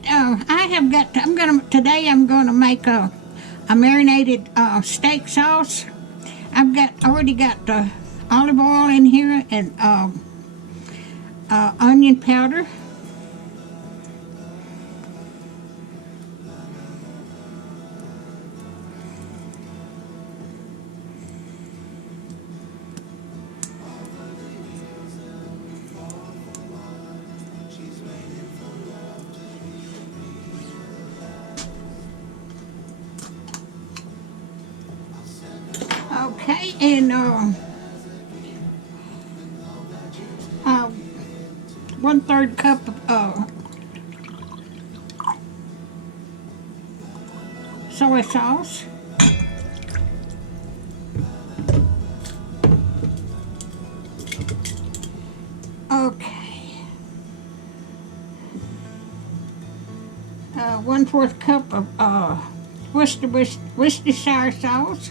right, today I'm gonna make a marinated steak sauce. Already got the olive oil in here and onion powder. Okay, and 1/3 cup of soy sauce. Okay. 1/4 cup of Worcestershire sauce.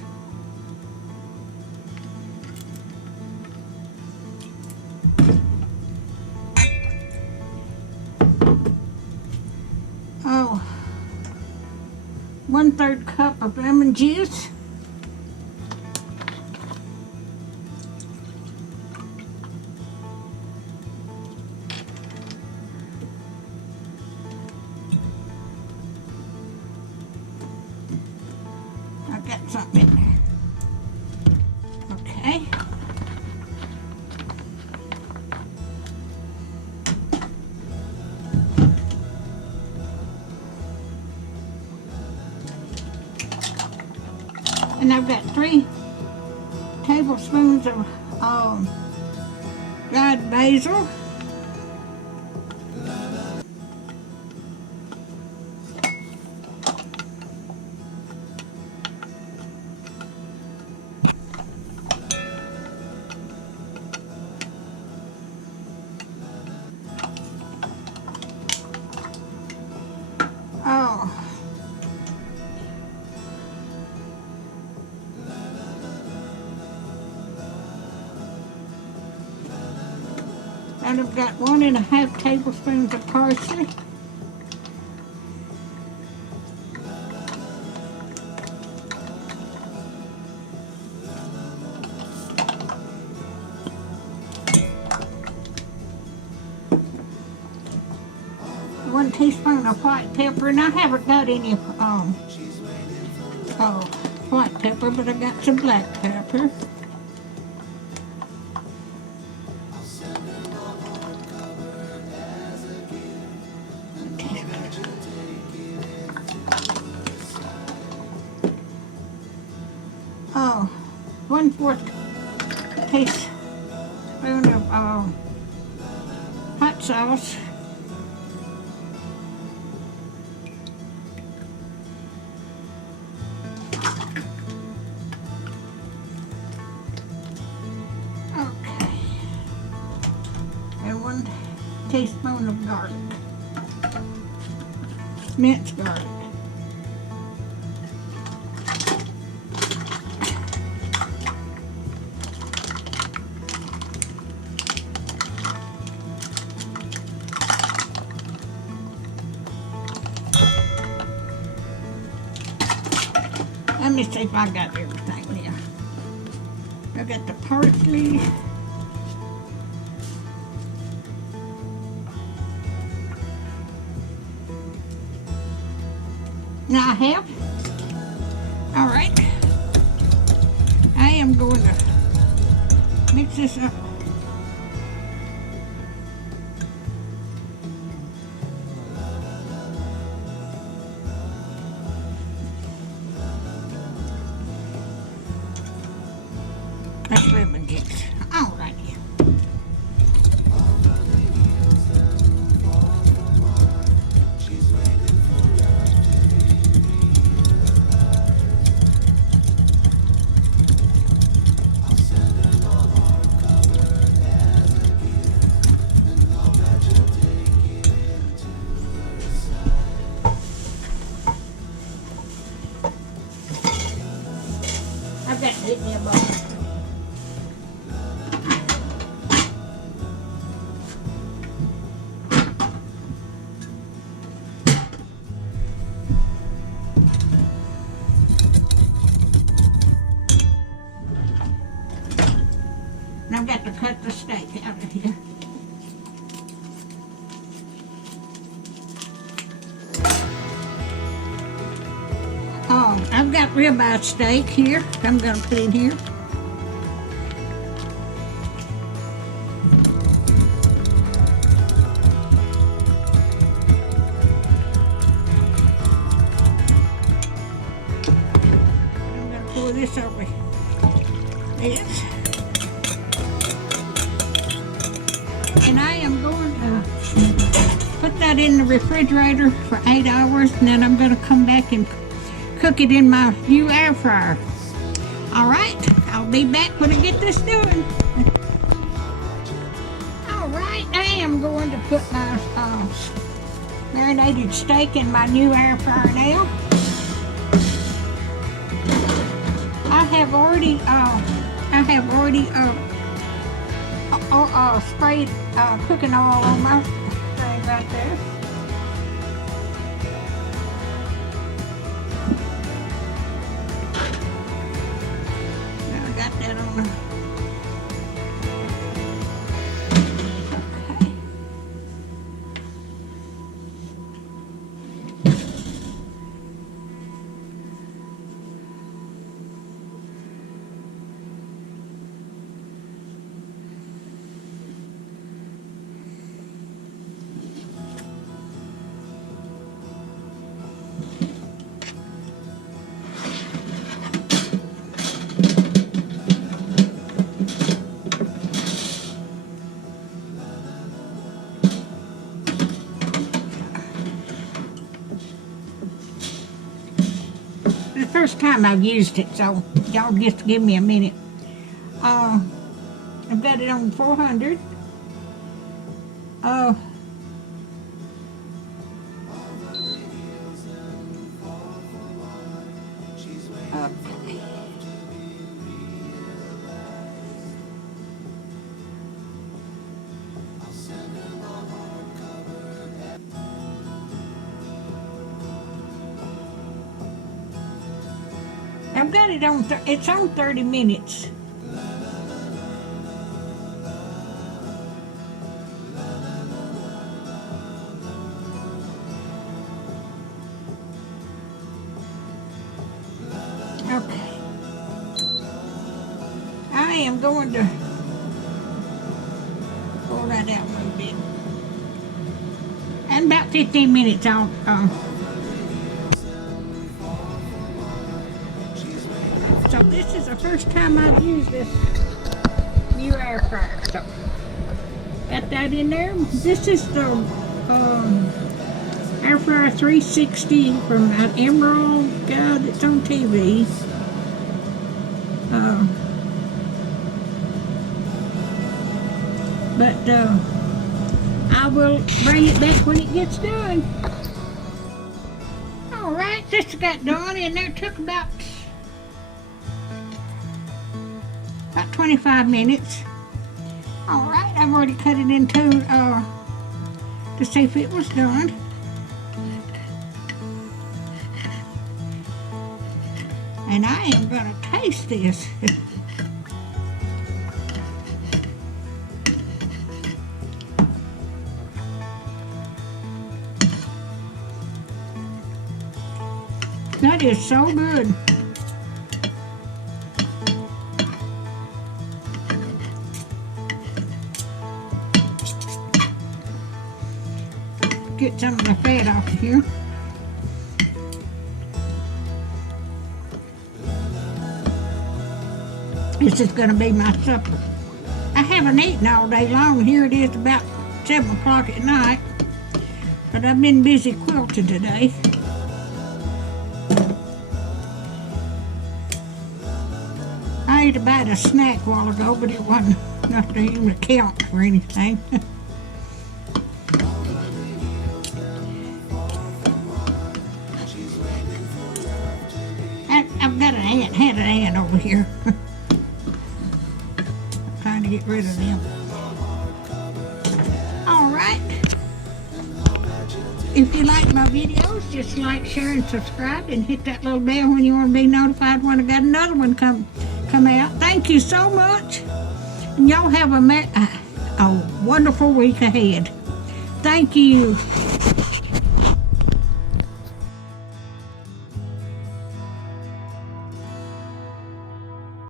Oh, 1/3 cup of lemon juice. I got something in there. Okay. And I've got 3 tablespoons of dried basil. Oh. And I've got 1½ tablespoons of parsley. One teaspoon of white pepper, and I haven't got any white pepper, but I got some black pepper. Oh, 1/4 teaspoon of hot sauce. Okay, and 1 teaspoon of garlic, minced garlic. Let me see if I got everything here. I got the parsley. Now I have. All right. I am going to mix this up. That's lemon juice. All righty. I've got to get me a bowl. And I've got to cut the steak out of here. Oh, I've got ribeye steak here. I'm going to put in here. I'm going to pour this over this. And I am going to put that in the refrigerator for 8 hours, and then I'm going to come back and cook it in my new air fryer. All right, I'll be back when I get this done. All right, I am going to put my marinated steak in my new air fryer now. I have already sprayed cooking oil on my thing right there. Now I got that on the... Okay. The first time I've used it, so y'all just give me a minute. I've got it on 400. Okay. I've got it on, it's on 30 minutes. Okay. I am going to pull that out a little bit. And about 15 minutes I'll so this is the first time I've used this new air fryer. So got that in there. This is the air fryer 360 from that Emerald guy that's on TV. But I will bring it back when it gets done. All right, this got done in there. Took about 25 minutes. All right, I've already cut it in two to see if it was done. And I am gonna taste this. That is so good. Get some of the fat off of here. This is going to be my supper. I haven't eaten all day long. Here it is about 7 o'clock at night. But I've been busy quilting today. I ate about a snack a while ago, but it wasn't enough to even count for anything. I've got had an ant over here. I'm trying to get rid of them. All right. If you like my videos, just like, share, and subscribe, and hit that little bell when you want to be notified when I got another one come out. Thank you so much. And y'all have a wonderful week ahead. Thank you.